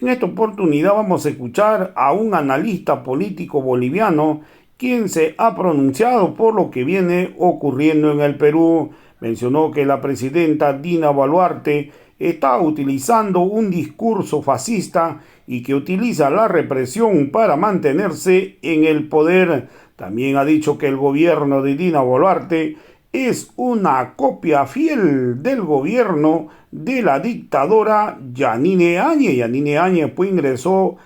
En esta oportunidad vamos a escuchar a un analista político boliviano quien se ha pronunciado por lo que viene ocurriendo en el Perú. Mencionó que la presidenta Dina Boluarte está utilizando un discurso fascista y que utiliza la represión para mantenerse en el poder. También ha dicho que el gobierno de Dina Boluarte es una copia fiel del gobierno de la dictadora Yanine Áñez. Yanine Áñez pues ingresó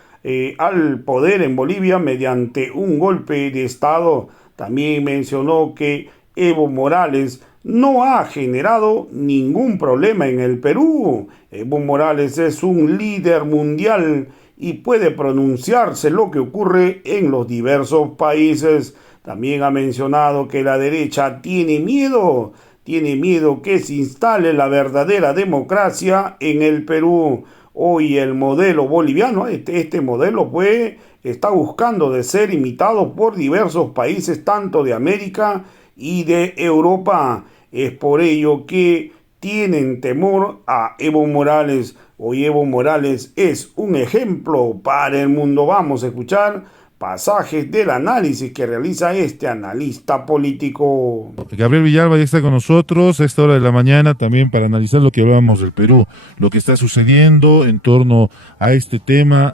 al poder en Bolivia mediante un golpe de Estado. También mencionó que Evo Morales no ha generado ningún problema en el Perú. Evo Morales es un líder mundial y puede pronunciarse lo que ocurre en los diversos países. También ha mencionado que la derecha tiene miedo que se instale la verdadera democracia en el Perú. Hoy el modelo boliviano, este modelo pues está buscando de ser imitado por diversos países, tanto de América y de Europa. Es por ello que tienen temor a Evo Morales. Hoy Evo Morales es un ejemplo para el mundo. Vamos a escuchar pasajes del análisis que realiza este analista político. Gabriel Villalba ya está con nosotros a esta hora de la mañana también para analizar lo que hablábamos del Perú, lo que está sucediendo en torno a este tema,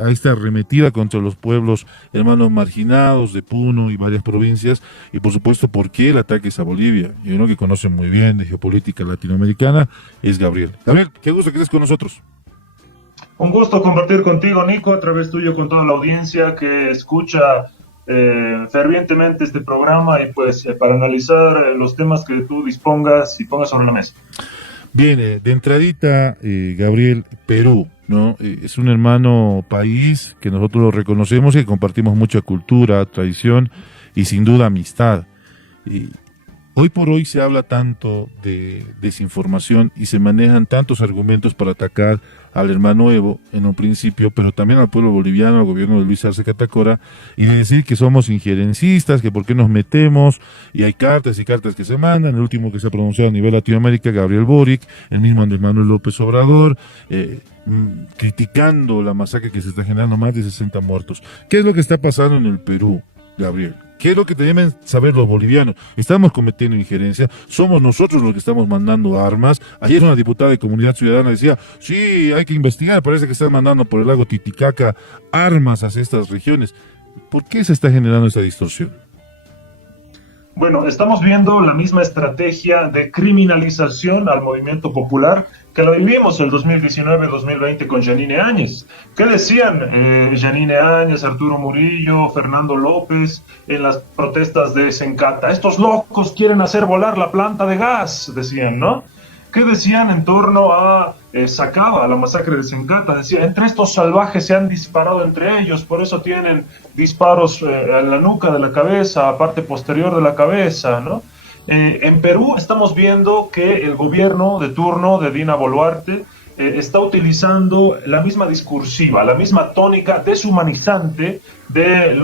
a esta arremetida contra los pueblos hermanos marginados de Puno y varias provincias, y por supuesto por qué el ataque es a Bolivia. Y uno que conoce muy bien de geopolítica latinoamericana es Gabriel. Gabriel, qué gusto que estés con nosotros. Un gusto compartir contigo, Nico, a través tuyo con toda la audiencia que escucha fervientemente este programa y pues para analizar los temas que tú dispongas y pongas sobre la mesa. Bien, de entradita, Gabriel, Perú, ¿no? Es un hermano país que nosotros lo reconocemos y que compartimos mucha cultura, tradición y sin duda amistad. Y hoy por hoy se habla tanto de desinformación y se manejan tantos argumentos para atacar al hermano Evo en un principio, pero también al pueblo boliviano, al gobierno de Luis Arce Catacora, y de decir que somos injerencistas, que por qué nos metemos, y hay cartas y cartas que se mandan. El último que se ha pronunciado a nivel Latinoamérica, Gabriel Boric, el mismo Andrés Manuel López Obrador, criticando la masacre que se está generando, más de 60 muertos. ¿Qué es lo que está pasando en el Perú, Gabriel? ¿Qué es lo que deben saber los bolivianos? Estamos cometiendo injerencia, somos nosotros los que estamos mandando armas. Ayer una diputada de Comunidad Ciudadana decía, sí, hay que investigar, parece que están mandando por el lago Titicaca armas hacia estas regiones. ¿Por qué se está generando esa distorsión? Bueno, estamos viendo la misma estrategia de criminalización al movimiento popular que lo vivimos el 2019-2020 con Yanine Áñez. ¿Qué decían Yanine Áñez, Arturo Murillo, Fernando López en las protestas de Sencata? Estos locos quieren hacer volar la planta de gas, decían, ¿no? ¿Qué decían en torno a Sacaba, la masacre de Sencata? Decía, entre estos salvajes se han disparado entre ellos, por eso tienen disparos en la nuca de la cabeza, parte posterior de la cabeza, ¿no? En Perú estamos viendo que el gobierno de turno de Dina Boluarte está utilizando la misma discursiva, la misma tónica deshumanizante de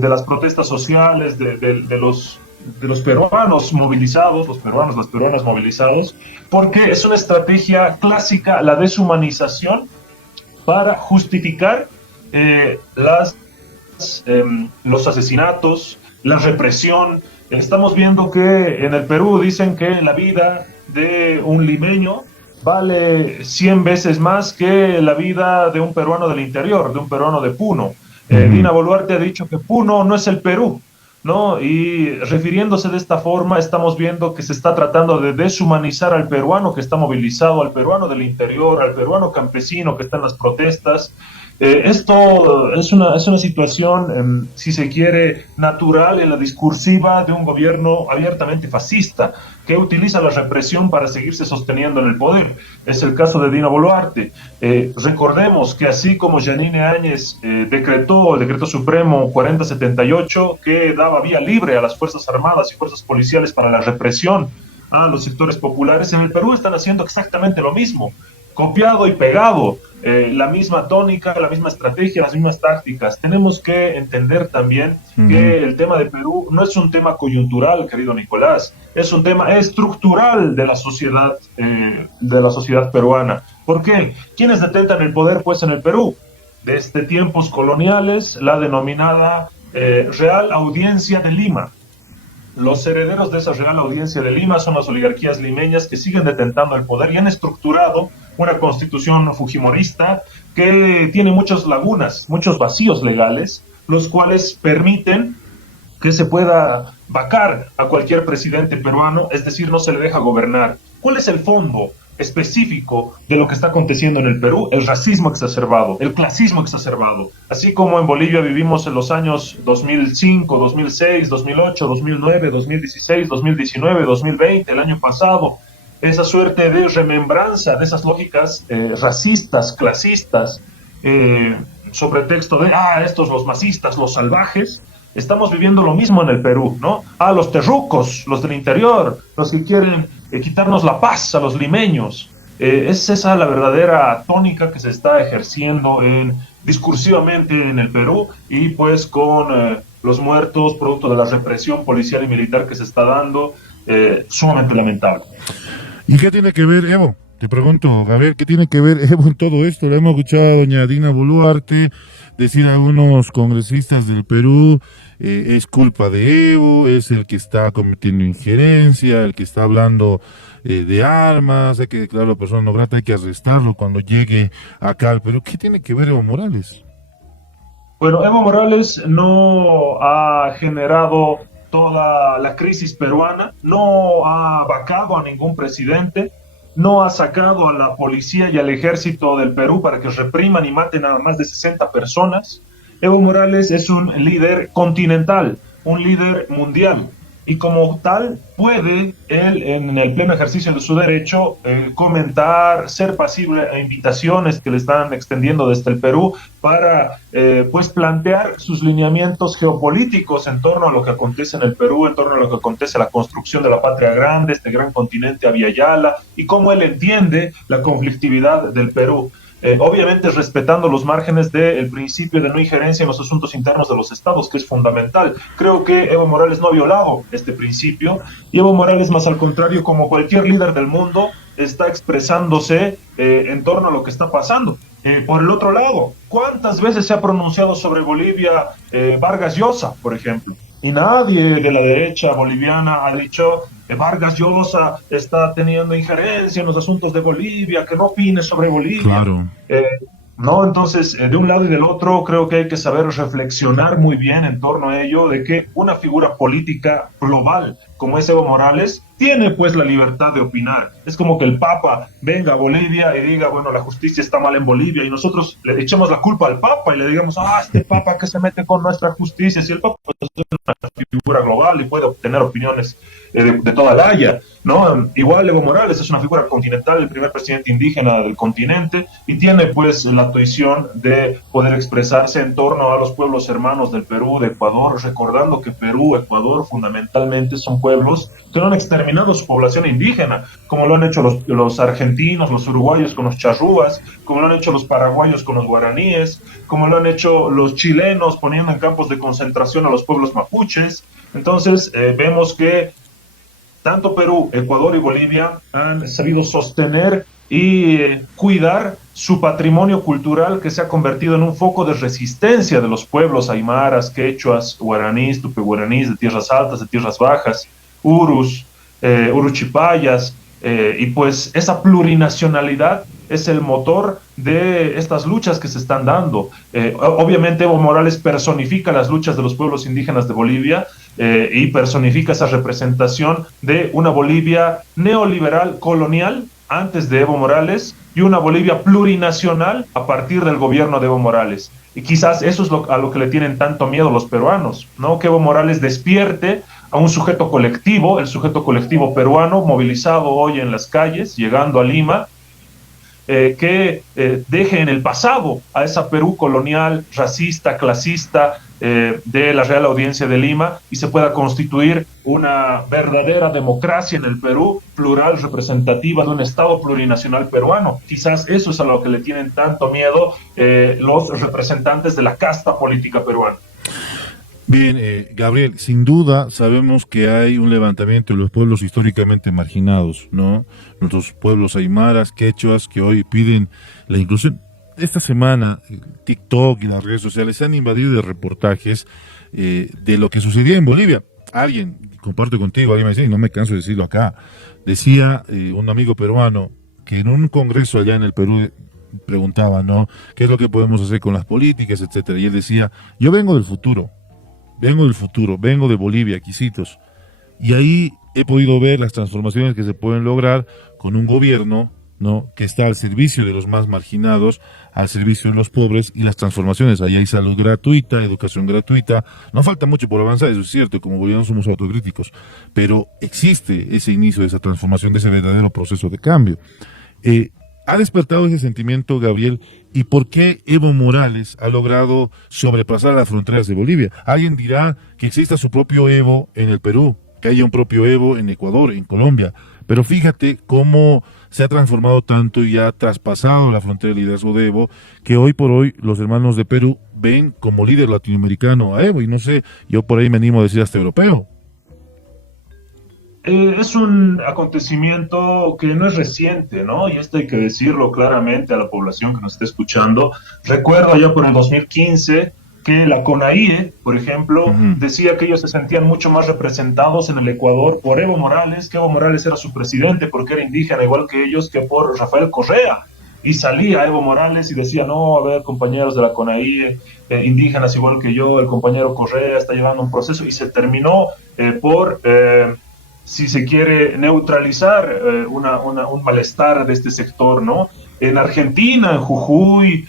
las protestas sociales, de los peruanos movilizados, los peruanos, las peruanas movilizados, porque es una estrategia clásica, la deshumanización, para justificar los asesinatos, la represión. Estamos viendo que en el Perú dicen que la vida de un limeño vale 100 veces más que la vida de un peruano del interior, de un peruano de Puno. Dina Boluarte ha dicho que Puno no es el Perú, ¿no? Y refiriéndose de esta forma, estamos viendo que se está tratando de deshumanizar al peruano que está movilizado, al peruano del interior, al peruano campesino que está en las protestas. Esto es una situación, si se quiere, natural en la discursiva de un gobierno abiertamente fascista que utiliza la represión para seguirse sosteniendo en el poder. Es el caso de Dina Boluarte. Recordemos que así como Yanine Áñez decretó el decreto supremo 4078 que daba vía libre a las Fuerzas Armadas y Fuerzas Policiales para la represión a los sectores populares, en el Perú están haciendo exactamente lo mismo, copiado y pegado la misma tónica, la misma estrategia, las mismas tácticas. Tenemos que entender también que el tema de Perú no es un tema coyuntural, querido Nicolás, es un tema estructural de la sociedad peruana. ¿Por qué? ¿Quiénes detentan el poder, pues, en el Perú? Desde tiempos coloniales, la denominada Real Audiencia de Lima. Los herederos de esa Real Audiencia de Lima son las oligarquías limeñas que siguen detentando el poder y han estructurado una constitución fujimorista que tiene muchas lagunas, muchos vacíos legales, los cuales permiten que se pueda vacar a cualquier presidente peruano, es decir, no se le deja gobernar. ¿Cuál es el fondo específico de lo que está aconteciendo en el Perú? El racismo exacerbado, el clasismo exacerbado. Así como en Bolivia vivimos en los años 2005, 2006, 2008, 2009, 2016, 2019, 2020, el año pasado, esa suerte de remembranza de esas lógicas racistas, clasistas, sobre texto de, estos los masistas, los salvajes. Estamos viviendo lo mismo en el Perú, ¿no? Los terrucos, los del interior, los que quieren quitarnos la paz a los limeños. Es esa la verdadera tónica que se está ejerciendo discursivamente en el Perú, y pues con los muertos producto de la represión policial y militar que se está dando, sumamente lamentable. ¿Y qué tiene que ver, Evo? Te pregunto, Gabriel, ¿qué tiene que ver Evo en todo esto? Le hemos escuchado a doña Dina Boluarte decir a algunos congresistas del Perú, es culpa de Evo, es el que está cometiendo injerencia, el que está hablando de armas, hay que declararlo persona no grata, hay que arrestarlo cuando llegue acá al Perú. ¿Qué tiene que ver Evo Morales? Bueno, Evo Morales no ha generado toda la crisis peruana, no ha vacado a ningún presidente, no ha sacado a la policía y al ejército del Perú para que repriman y maten a más de 60 personas. Evo Morales es un líder continental, un líder mundial, y como tal puede él, en el pleno ejercicio de su derecho, comentar, ser pasible a invitaciones que le están extendiendo desde el Perú para pues plantear sus lineamientos geopolíticos en torno a lo que acontece en el Perú, en torno a lo que acontece la construcción de la patria grande, este gran continente Aviala, y cómo él entiende la conflictividad del Perú. Obviamente respetando los márgenes del principio de no injerencia en los asuntos internos de los estados, que es fundamental. Creo que Evo Morales no ha violado este principio, y Evo Morales, más al contrario, como cualquier líder del mundo, está expresándose en torno a lo que está pasando. Por el otro lado, ¿cuántas veces se ha pronunciado sobre Bolivia Vargas Llosa, por ejemplo? Y nadie de la derecha boliviana ha dicho Vargas Llosa está teniendo injerencia en los asuntos de Bolivia, que no opine sobre Bolivia. Claro. No, entonces, de un lado y del otro, creo que hay que saber reflexionar muy bien en torno a ello, de que una figura política global como es Evo Morales tiene pues la libertad de opinar. Es como que el Papa venga a Bolivia y diga, bueno, la justicia está mal en Bolivia, y nosotros le echemos la culpa al Papa y le digamos, este Papa que se mete con nuestra justicia. Si el Papa es una figura global y puede obtener opiniones de toda la haya, ¿no? Igual Evo Morales es una figura continental, el primer presidente indígena del continente, y tiene pues la tuición de poder expresarse en torno a los pueblos hermanos del Perú, de Ecuador, recordando que Perú, Ecuador fundamentalmente son pueblos que no han exterminado su población indígena, como lo han hecho los argentinos, los uruguayos con los charrúas, como lo han hecho los paraguayos con los guaraníes, como lo han hecho los chilenos poniendo en campos de concentración a los pueblos mapuches. Entonces vemos que tanto Perú, Ecuador y Bolivia han sabido sostener y cuidar su patrimonio cultural, que se ha convertido en un foco de resistencia de los pueblos aymaras, quechuas, guaraníes, tupi-guaraníes, de tierras altas, de tierras bajas, urus, uruchipayas, y pues esa plurinacionalidad es el motor de estas luchas que se están dando. Obviamente Evo Morales personifica las luchas de los pueblos indígenas de Bolivia, y personifica esa representación de una Bolivia neoliberal colonial antes de Evo Morales y una Bolivia plurinacional a partir del gobierno de Evo Morales. Y quizás eso es a lo que le tienen tanto miedo los peruanos, ¿no? Que Evo Morales despierte a un sujeto colectivo, el sujeto colectivo peruano movilizado hoy en las calles, llegando a Lima, que deje en el pasado a esa Perú colonial, racista, clasista, de la Real Audiencia de Lima, y se pueda constituir una verdadera democracia en el Perú, plural, representativa, de un Estado plurinacional peruano. Quizás eso es a lo que le tienen tanto miedo los representantes de la casta política peruana. Bien, Gabriel, sin duda sabemos que hay un levantamiento de los pueblos históricamente marginados, ¿no? Nuestros pueblos aymaras, quechuas, que hoy piden la inclusión. Esta semana, TikTok y las redes sociales se han invadido de reportajes de lo que sucedía en Bolivia. Alguien, comparto contigo, alguien me decía, y no me canso de decirlo acá, decía un amigo peruano que en un congreso allá en el Perú preguntaba, ¿no? ¿Qué es lo que podemos hacer con las políticas, etcétera? Y él decía, yo vengo del futuro, vengo de Bolivia, Quisitos, y ahí he podido ver las transformaciones que se pueden lograr con un gobierno, ¿no?, que está al servicio de los más marginados, al servicio de los pobres, y las transformaciones. Ahí hay salud gratuita, educación gratuita. No falta mucho por avanzar, eso es cierto, como bolivianos somos autocríticos, pero existe ese inicio de esa transformación, de ese verdadero proceso de cambio. ¿Ha despertado ese sentimiento, Gabriel? ¿Y por qué Evo Morales ha logrado sobrepasar las fronteras de Bolivia? Alguien dirá que exista su propio Evo en el Perú, que haya un propio Evo en Ecuador, en Colombia, pero fíjate cómo se ha transformado tanto y ha traspasado la frontera del liderazgo de Evo, que hoy por hoy los hermanos de Perú ven como líder latinoamericano a Evo, y no sé, yo por ahí me animo a decir hasta europeo. Es un acontecimiento que no es reciente, ¿no? Y esto hay que decirlo claramente a la población que nos está escuchando. Recuerdo ya por el 2015 que la CONAIE, por ejemplo, decía que ellos se sentían mucho más representados en el Ecuador por Evo Morales, que Evo Morales era su presidente porque era indígena igual que ellos, que por Rafael Correa. Y salía Evo Morales y decía, no, a ver, compañeros de la CONAIE, indígenas igual que yo, el compañero Correa está llevando un proceso, y se terminó por... si se quiere neutralizar un malestar de este sector, ¿no? En Argentina, en Jujuy,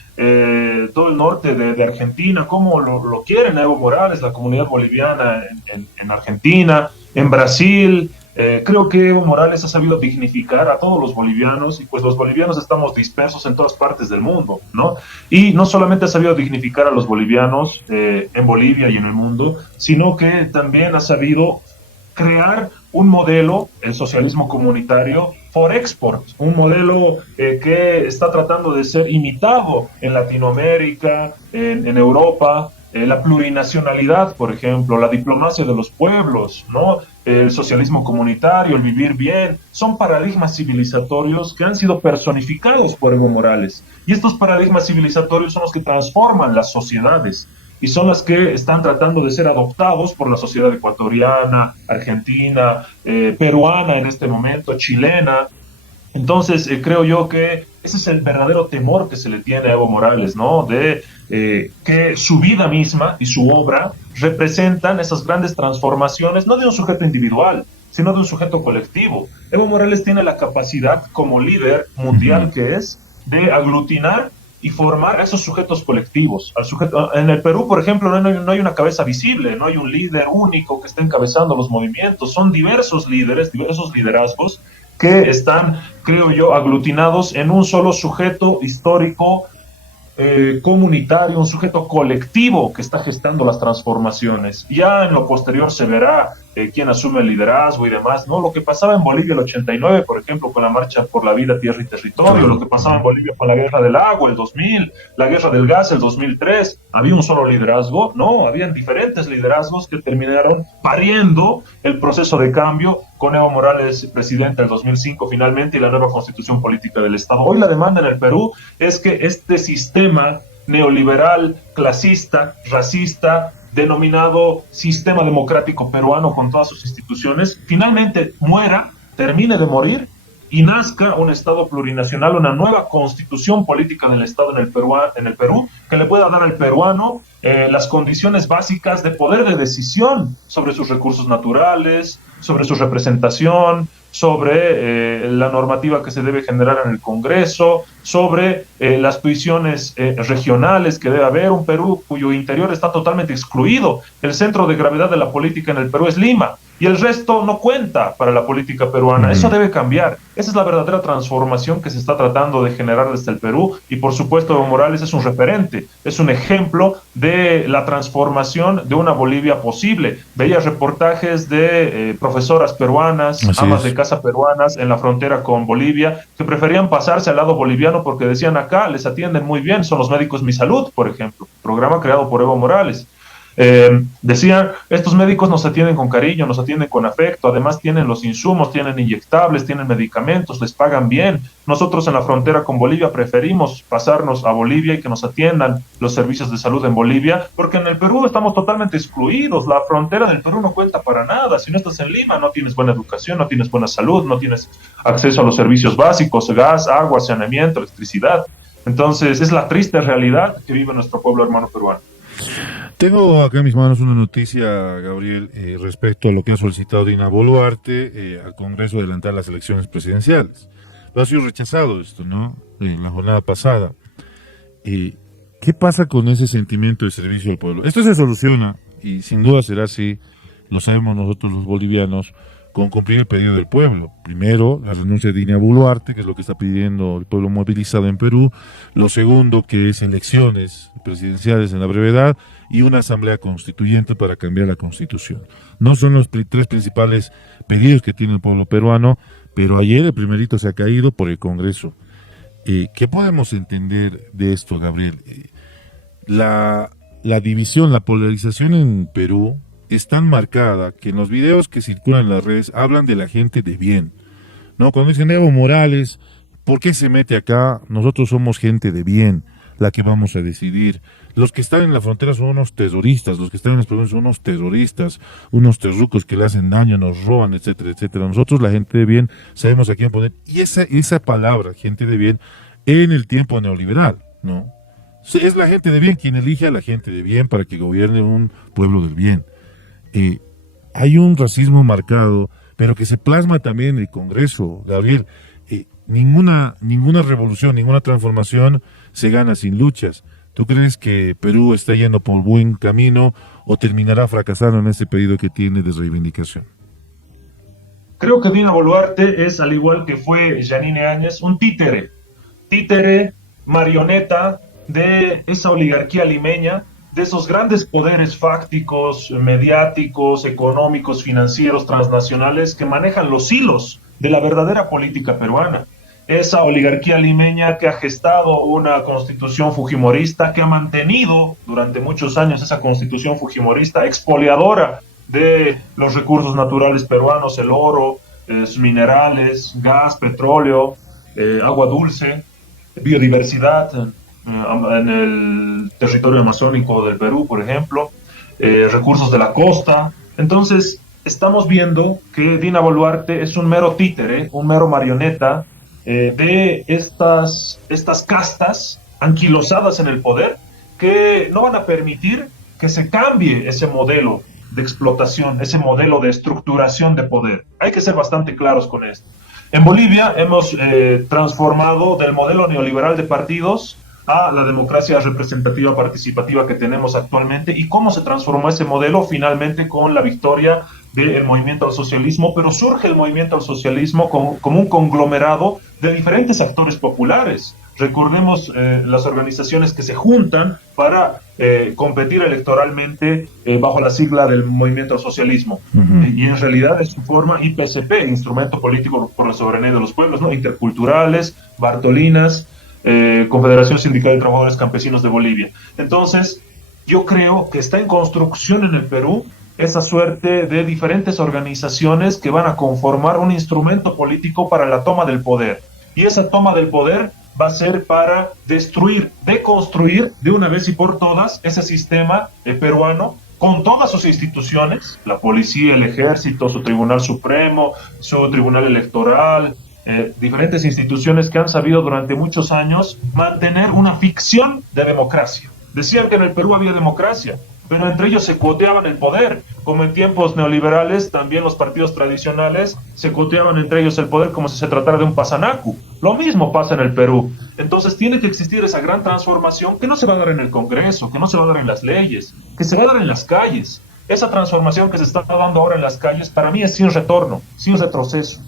todo el norte de Argentina, cómo lo quieren a Evo Morales, la comunidad boliviana en Argentina, en Brasil. Creo que Evo Morales ha sabido dignificar a todos los bolivianos, y pues los bolivianos estamos dispersos en todas partes del mundo, ¿no? Y no solamente ha sabido dignificar a los bolivianos en Bolivia y en el mundo, sino que también ha sabido crear un modelo, el socialismo comunitario, for export, un modelo que está tratando de ser imitado en Latinoamérica, en Europa, la plurinacionalidad, por ejemplo, la diplomacia de los pueblos, ¿no? El socialismo comunitario, el vivir bien, son paradigmas civilizatorios que han sido personificados por Evo Morales. Y estos paradigmas civilizatorios son los que transforman las sociedades, y son las que están tratando de ser adoptados por la sociedad ecuatoriana, argentina, peruana en este momento, chilena. Entonces, creo yo que ese es el verdadero temor que se le tiene a Evo Morales, ¿no? De que su vida misma y su obra representan esas grandes transformaciones, no de un sujeto individual, sino de un sujeto colectivo. Evo Morales tiene la capacidad, como líder mundial que es, de aglutinar y formar a esos sujetos colectivos. En el Perú, por ejemplo, no hay una cabeza visible, no hay un líder único que esté encabezando los movimientos. Son diversos líderes, diversos liderazgos que están, creo yo, aglutinados en un solo sujeto histórico, comunitario, un sujeto colectivo que está gestando las transformaciones. Ya en lo posterior se verá quién asume el liderazgo y demás, ¿no? Lo que pasaba en Bolivia el 89, por ejemplo, con la marcha por la vida, tierra y territorio, lo que pasaba en Bolivia con la guerra del agua, el 2000, la guerra del gas, el 2003, ¿había un solo liderazgo? No, habían diferentes liderazgos que terminaron pariendo el proceso de cambio, con Evo Morales presidente del 2005 finalmente, y la nueva constitución política del Estado. Hoy la demanda en el Perú es que este sistema neoliberal, clasista, racista, denominado sistema democrático peruano con todas sus instituciones, finalmente muera, termine de morir, y nazca un Estado plurinacional, una nueva constitución política del Estado en el Perú, que le pueda dar al peruano las condiciones básicas de poder de decisión sobre sus recursos naturales, sobre su representación, sobre la normativa que se debe generar en el Congreso, sobre las tuiciones regionales que debe haber, un Perú cuyo interior está totalmente excluido. El centro de gravedad de la política en el Perú es Lima y el resto no cuenta para la política peruana. Eso debe cambiar. Esa es la verdadera transformación que se está tratando de generar desde el Perú y por supuesto Evo Morales es un referente, es un ejemplo de la transformación de una Bolivia posible. Veía reportajes de profesoras peruanas, amas de casa peruanas en la frontera con Bolivia, que preferían pasarse al lado boliviano porque decían acá les atienden muy bien, son los médicos Mi Salud, por ejemplo, programa creado por Evo Morales. Decían, estos médicos nos atienden con cariño, nos atienden con afecto, además tienen los insumos, tienen inyectables, tienen medicamentos, les pagan bien. Nosotros en la frontera con Bolivia preferimos pasarnos a Bolivia y que nos atiendan los servicios de salud en Bolivia, porque en el Perú estamos totalmente excluidos, la frontera del Perú no cuenta para nada. Si no estás en Lima, no tienes buena educación, no tienes buena salud, no tienes acceso a los servicios básicos, gas, agua, saneamiento, electricidad. Entonces es la triste realidad que vive nuestro pueblo hermano peruano. Tengo acá en mis manos una noticia, Gabriel, respecto a lo que ha solicitado Dina Boluarte al Congreso de adelantar las elecciones presidenciales. Lo ha sido rechazado esto, ¿no? En la jornada pasada. ¿Qué pasa con ese sentimiento de servicio al pueblo? Esto se soluciona, y sin duda será así, lo sabemos nosotros los bolivianos, con cumplir el pedido del pueblo. Primero, la renuncia de Dina Boluarte, que es lo que está pidiendo el pueblo movilizado en Perú. Lo segundo, que es elecciones presidenciales en la brevedad y una asamblea constituyente para cambiar la constitución. No son los tres principales pedidos que tiene el pueblo peruano, pero ayer el primerito se ha caído por el Congreso. ¿Qué podemos entender de esto, Gabriel? La división, la polarización en Perú es tan marcada que en los videos que circulan en las redes hablan de la gente de bien, ¿no? Cuando dicen Evo Morales, ¿por qué se mete acá? Nosotros somos gente de bien, la que vamos a decidir. Los que están en la frontera son unos terroristas, los que están en las provincias son unos terroristas, unos terrucos que le hacen daño, nos roban, etcétera, etcétera. Nosotros, la gente de bien, sabemos a quién poner. Y esa palabra, gente de bien, en el tiempo neoliberal, ¿no? Es la gente de bien quien elige a la gente de bien para que gobierne un pueblo del bien. Hay un racismo marcado, pero que se plasma también en el Congreso, Gabriel. Ninguna revolución, ninguna transformación se gana sin luchas. ¿Tú crees que Perú está yendo por buen camino o terminará fracasando en ese pedido que tiene de reivindicación? Creo que Dina Boluarte es, al igual que fue Yanine Áñez, un títere, marioneta de esa oligarquía limeña, de esos grandes poderes fácticos, mediáticos, económicos, financieros, transnacionales que manejan los hilos de la verdadera política peruana. Esa oligarquía limeña que ha gestado una constitución fujimorista, que ha mantenido durante muchos años esa constitución fujimorista expoliadora de los recursos naturales peruanos, el oro, minerales, gas, petróleo, agua dulce, biodiversidad, en el territorio amazónico del Perú, por ejemplo, recursos de la costa. Entonces, estamos viendo que Dina Boluarte es un mero títere, un mero marioneta de estas castas anquilosadas en el poder que no van a permitir que se cambie ese modelo de explotación, ese modelo de estructuración de poder. Hay que ser bastante claros con esto. En Bolivia hemos transformado del modelo neoliberal de partidos a la democracia representativa participativa que tenemos actualmente. ¿Y cómo se transformó ese modelo? Finalmente con la victoria del movimiento al socialismo, pero surge el movimiento al socialismo como un conglomerado de diferentes actores populares. Recordemos las organizaciones que se juntan para competir electoralmente bajo la sigla del movimiento al socialismo. Y en realidad es su forma IPCP, Instrumento Político por la Soberanía de los Pueblos, ¿no? Interculturales, Bartolinas, Confederación Sindical de Trabajadores Campesinos de Bolivia. Entonces, yo creo que está en construcción en el Perú esa suerte de diferentes organizaciones que van a conformar un instrumento político para la toma del poder. Y esa toma del poder va a ser para destruir, deconstruir de una vez y por todas ese sistema peruano con todas sus instituciones, la policía, el ejército, su Tribunal Supremo, su Tribunal Electoral, diferentes instituciones que han sabido durante muchos años mantener una ficción de democracia. Decían que en el Perú había democracia, pero entre ellos se cuoteaban el poder, como en tiempos neoliberales, también los partidos tradicionales se cuoteaban entre ellos el poder como si se tratara de un pasanacu. Lo mismo pasa en el Perú. Entonces tiene que existir esa gran transformación que no se va a dar en el Congreso, que no se va a dar en las leyes, que se va a dar en las calles. Esa transformación que se está dando ahora en las calles, para mí es sin retorno, sin retroceso.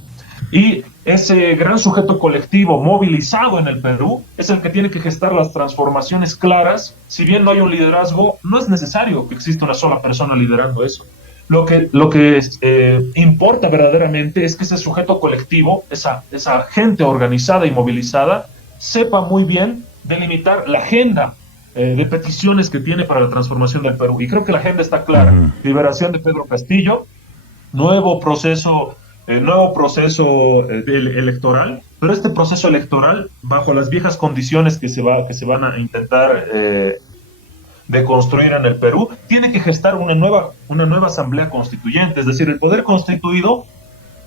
Y ese gran sujeto colectivo movilizado en el Perú es el que tiene que gestar las transformaciones claras. Si bien no hay un liderazgo, no es necesario que exista una sola persona liderando eso. Lo que importa verdaderamente es que ese sujeto colectivo, esa gente organizada y movilizada, sepa muy bien delimitar la agenda de peticiones que tiene para la transformación del Perú. Y creo que la agenda está clara. Liberación de Pedro Castillo, nuevo proceso electoral, pero este proceso electoral, bajo las viejas condiciones que se van a intentar de construir en el Perú, tiene que gestar una nueva asamblea constituyente. Es decir, el poder constituido,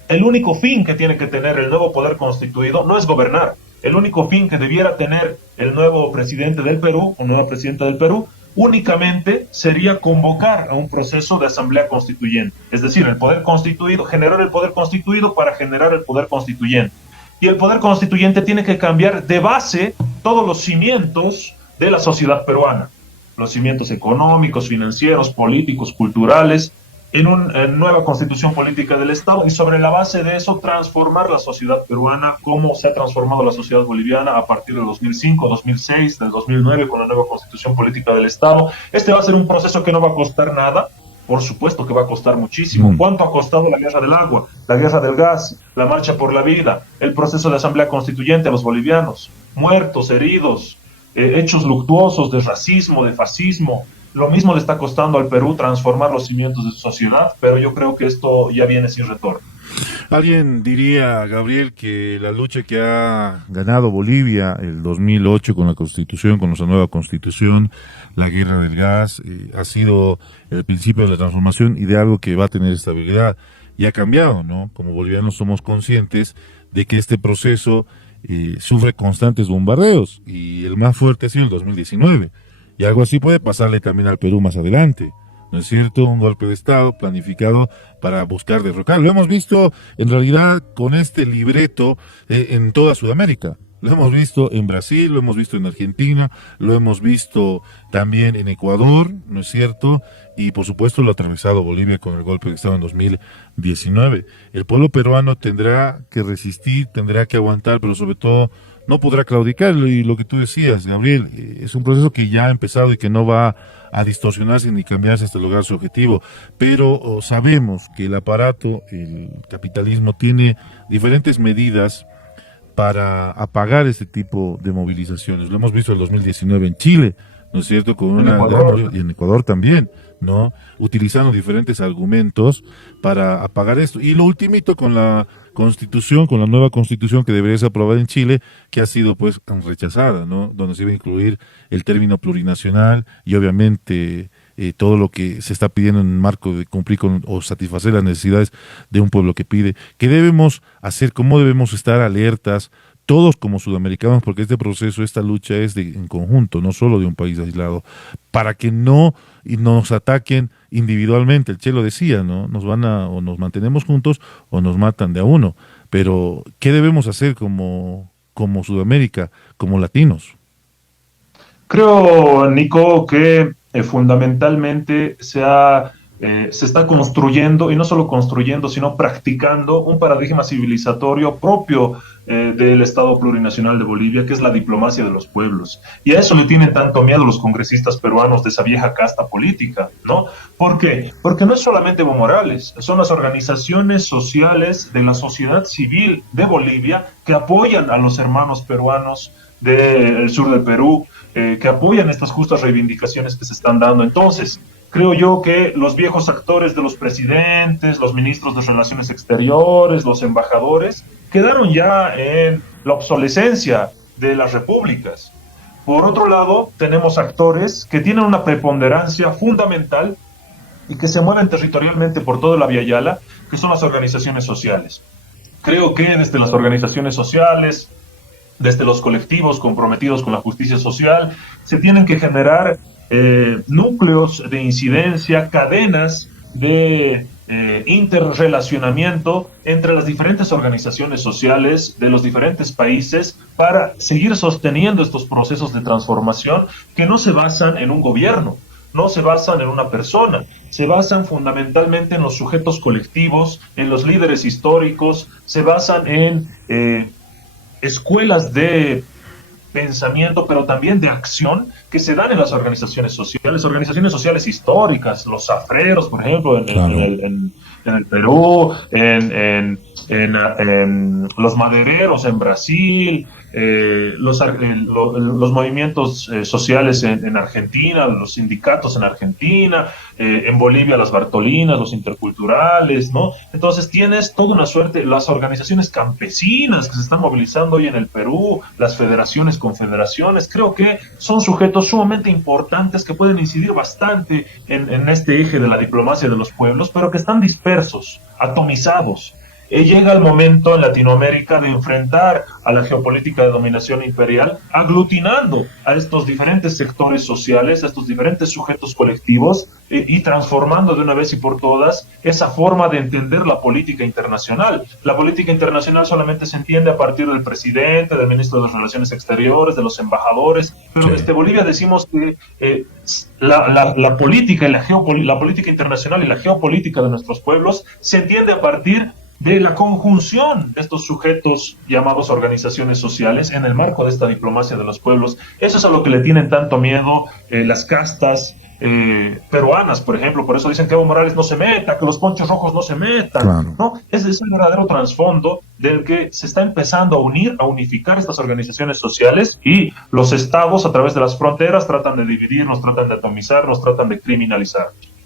el único fin que tiene que tener el nuevo poder constituido no es gobernar. El único fin que debiera tener el nuevo presidente del Perú, o nueva presidenta del Perú, únicamente sería convocar a un proceso de asamblea constituyente. Es decir, el poder constituido, generar el poder constituido para generar el poder constituyente. Y el poder constituyente tiene que cambiar de base todos los cimientos de la sociedad peruana. Los cimientos económicos, financieros, políticos, culturales, en una nueva constitución política del Estado, y sobre la base de eso transformar la sociedad peruana como se ha transformado la sociedad boliviana a partir del 2005, 2006, del 2009 con la nueva constitución política del Estado. Este va a ser un proceso que no va a costar nada, por supuesto que va a costar muchísimo. ¿Cuánto ha costado la guerra del agua, la guerra del gas, la marcha por la vida, el proceso de asamblea constituyente a los bolivianos? Muertos, heridos, hechos luctuosos de racismo, de fascismo. Lo mismo le está costando al Perú transformar los cimientos de su sociedad, pero yo creo que esto ya viene sin retorno. Alguien diría, Gabriel, que la lucha que ha ganado Bolivia el 2008 con la Constitución, con nuestra nueva Constitución, la guerra del gas, ha sido el principio de la transformación y de algo que va a tener estabilidad. Y ha cambiado, ¿no? Como bolivianos somos conscientes de que este proceso sufre constantes bombardeos y el más fuerte ha sido el 2019. Y algo así puede pasarle también al Perú más adelante, ¿no es cierto? Un golpe de Estado planificado para buscar derrocar. Lo hemos visto en realidad con este libreto en toda Sudamérica. Lo hemos visto en Brasil, lo hemos visto en Argentina, lo hemos visto también en Ecuador, ¿no es cierto? Y por supuesto lo ha atravesado Bolivia con el golpe de Estado en 2019. El pueblo peruano tendrá que resistir, tendrá que aguantar, pero sobre todo no podrá claudicar. Y lo que tú decías, Gabriel, es un proceso que ya ha empezado y que no va a distorsionarse ni cambiarse hasta lograr su objetivo. Pero sabemos que el aparato, el capitalismo, tiene diferentes medidas para apagar este tipo de movilizaciones. Lo hemos visto en el 2019 en Chile, ¿no es cierto? Y en Ecuador también, ¿no? Utilizando diferentes argumentos para apagar esto. Y lo ultimito con la Constitución, con la nueva Constitución que debería ser aprobada en Chile, que ha sido pues rechazada, ¿no? Donde se iba a incluir el término plurinacional y obviamente todo lo que se está pidiendo en el marco de cumplir con o satisfacer las necesidades de un pueblo que pide. ¿Qué debemos hacer? ¿Cómo debemos estar alertas? Todos como sudamericanos, porque este proceso, esta lucha es en conjunto, no solo de un país aislado, para que no nos ataquen individualmente. El Che lo decía, ¿no? O nos mantenemos juntos o nos matan de a uno. Pero, ¿qué debemos hacer como Sudamérica, como latinos? Creo, Nico, que fundamentalmente se está construyendo, y no solo construyendo, sino practicando un paradigma civilizatorio propio del Estado plurinacional de Bolivia, que es la diplomacia de los pueblos. Y a eso le tienen tanto miedo los congresistas peruanos de esa vieja casta política, ¿no? ¿Por qué? Porque no es solamente Evo Morales, son las organizaciones sociales de la sociedad civil de Bolivia que apoyan a los hermanos peruanos del sur del Perú, que apoyan estas justas reivindicaciones que se están dando. Entonces, creo yo que los viejos actores de los presidentes, los ministros de Relaciones Exteriores, los embajadores, quedaron ya en la obsolescencia de las repúblicas. Por otro lado, tenemos actores que tienen una preponderancia fundamental y que se mueven territorialmente por toda la Vía Yala, que son las organizaciones sociales. Creo que desde las organizaciones sociales, desde los colectivos comprometidos con la justicia social, se tienen que generar núcleos de incidencia, cadenas de interrelacionamiento entre las diferentes organizaciones sociales de los diferentes países para seguir sosteniendo estos procesos de transformación que no se basan en un gobierno, no se basan en una persona, se basan fundamentalmente en los sujetos colectivos, en los líderes históricos, se basan en escuelas de pensamiento, pero también de acción que se dan en las organizaciones sociales históricas, los zafreros, por ejemplo, en el Perú, en los madereros en Brasil, los movimientos sociales en Argentina, los sindicatos en Argentina, en Bolivia las Bartolinas, los interculturales, ¿no? Entonces tienes toda una suerte, las organizaciones campesinas que se están movilizando hoy en el Perú, las federaciones, confederaciones, creo que son sujetos sumamente importantes que pueden incidir bastante en este eje de la diplomacia de los pueblos, pero que están dispersos, atomizados. Llega el momento en Latinoamérica de enfrentar a la geopolítica de dominación imperial, aglutinando a estos diferentes sectores sociales, a estos diferentes sujetos colectivos y transformando de una vez y por todas esa forma de entender la política internacional. La política internacional solamente se entiende a partir del presidente, del ministro de las Relaciones Exteriores, de los embajadores, pero desde Bolivia decimos que la política y la política internacional y la geopolítica de nuestros pueblos se entiende a partir de la conjunción de estos sujetos llamados organizaciones sociales en el marco de esta diplomacia de los pueblos. Eso es a lo que le tienen tanto miedo las castas peruanas, por ejemplo. Por eso dicen que Evo Morales no se meta, que los ponchos rojos no se metan, claro, ¿no? Ese es el verdadero trasfondo del que se está empezando a unir, a unificar estas organizaciones sociales, y los estados a través de las fronteras tratan de dividirnos, tratan de atomizarnos, tratan de criminalizar.